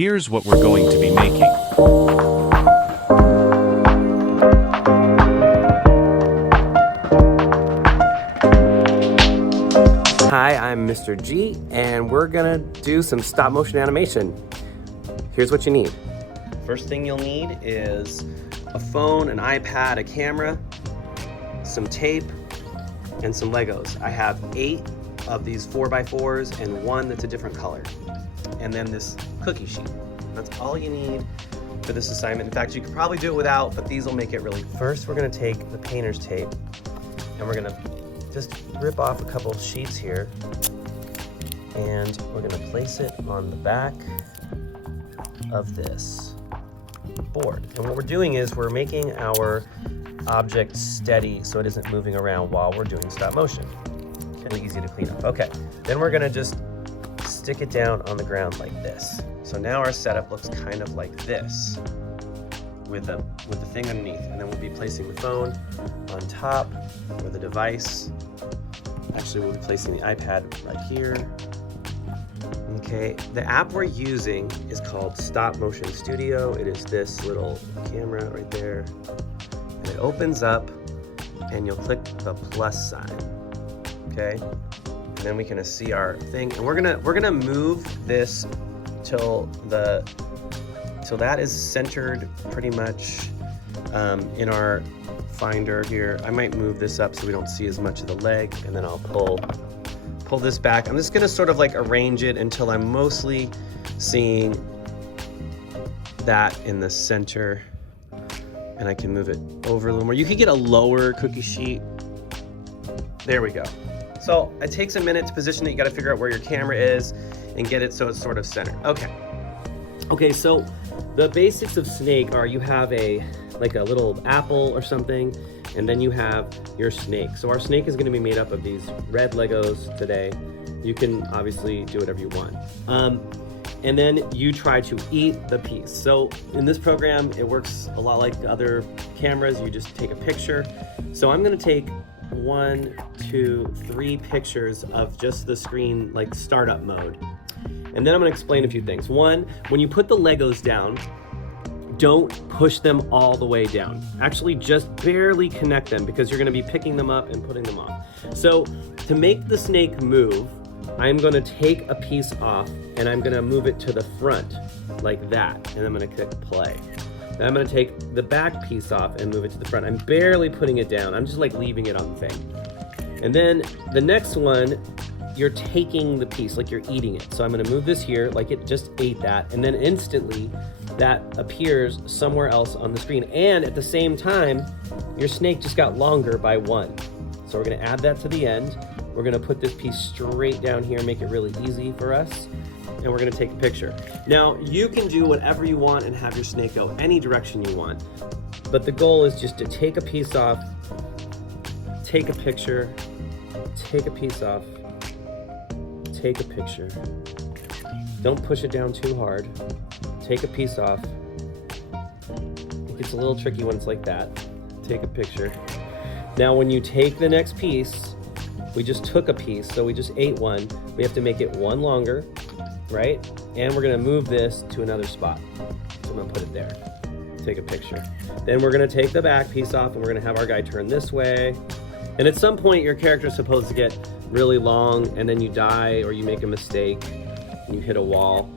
Here's what we're going to be making. Hi, I'm Mr. G, and we're gonna do some stop motion animation. Here's what you need. First thing you'll need is a phone, an iPad, a camera, some tape, and some Legos. I have 8 of these 4x4s and 1 that's a different color. And then this cookie sheet. That's all you need for this assignment. In fact, you could probably do it without, but these will make it really. First, we're gonna take the painter's tape and we're gonna just rip off a couple sheets here, and we're gonna place it on the back of this board. And what we're doing is we're making our object steady so it isn't moving around while we're doing stop motion. Really easy to clean up. Okay, then we're gonna just stick it down on the ground like this. So now our setup looks kind of like this with the thing underneath. And then we'll be placing the phone on top or the device. Actually, we'll be placing the iPad right here. Okay, the app we're using is called Stopmotion Studio. It is this little camera right there. And it opens up and you'll click the plus sign, okay? And then we can see our thing. And we're gonna move this till that is centered pretty much in our finder here. I might move this up so we don't see as much of the leg, and then I'll pull this back. I'm just gonna sort of like arrange it until I'm mostly seeing that in the center, and I can move it over a little more. You could get a lower cookie sheet. There we go. So it takes a minute to position it. You gotta figure out where your camera is and get it so it's sort of centered. Okay, so the basics of snake are you have like a little apple or something, and then you have your snake. So our snake is gonna be made up of these red Legos today. You can obviously do whatever you want. And then you try to eat the piece. So in this program, it works a lot like the other cameras. You just take a picture. So I'm gonna take 1, 2, 3 pictures of just the screen, like startup mode. And then I'm gonna explain a few things. One, when you put the Legos down, don't push them all the way down. Actually, just barely connect them because you're gonna be picking them up and putting them off. So to make the snake move, I'm gonna take a piece off and I'm gonna move it to the front like that. And I'm gonna click play. Then I'm gonna take the back piece off and move it to the front. I'm barely putting it down. I'm just like leaving it on the thing. And then the next one, you're taking the piece, like you're eating it. So I'm gonna move this here, like it just ate that. And then instantly that appears somewhere else on the screen. And at the same time, your snake just got longer by 1. So we're gonna add that to the end. We're gonna put this piece straight down here, make it really easy for us. And we're gonna take a picture. Now, you can do whatever you want and have your snake go any direction you want. But the goal is just to take a piece off, take a picture, take a piece off, take a picture. Don't push it down too hard. Take a piece off. It gets a little tricky when it's like that. Take a picture. Now, when you take the next piece, we just took a piece, so we just ate one. We have to make it 1 longer, right? And we're gonna move this to another spot. So I'm gonna put it there. Take a picture. Then we're gonna take the back piece off and we're gonna have our guy turn this way. And at some point, your character is supposed to get really long, and then you die or you make a mistake and you hit a wall.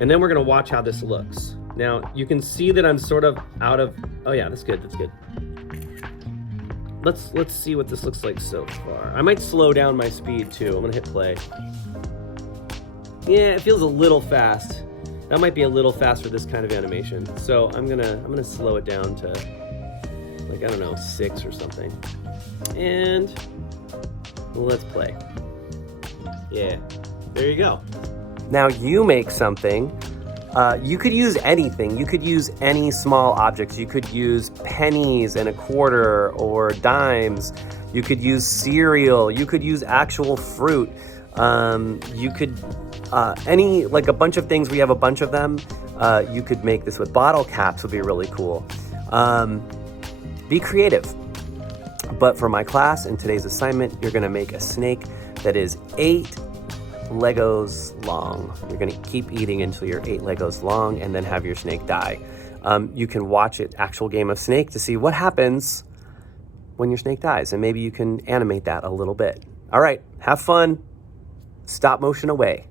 And then we're gonna watch how this looks. Now, you can see that I'm sort of out of, oh yeah, that's good, that's good. Let's see what this looks like so far. I might slow down my speed too. I'm gonna hit play. Yeah, it feels a little fast. That might be a little fast for this kind of animation. So I'm gonna slow it down to like, I don't know, 6 or something. And let's play. Yeah, there you go. Now you make something. You could use anything. You could use any small objects. You could use pennies and a quarter or dimes. You could use cereal. You could use actual fruit. You could, like a bunch of things. We have a bunch of them. You could make this with bottle caps would be really cool. Be creative. But for my class and today's assignment, you're gonna make a snake that is 8 Legos long. You're gonna keep eating until you're 8 Legos long and then have your snake die. You can watch an actual game of Snake to see what happens when your snake dies, and maybe you can animate that a little bit. All right, have fun. Stop motion away.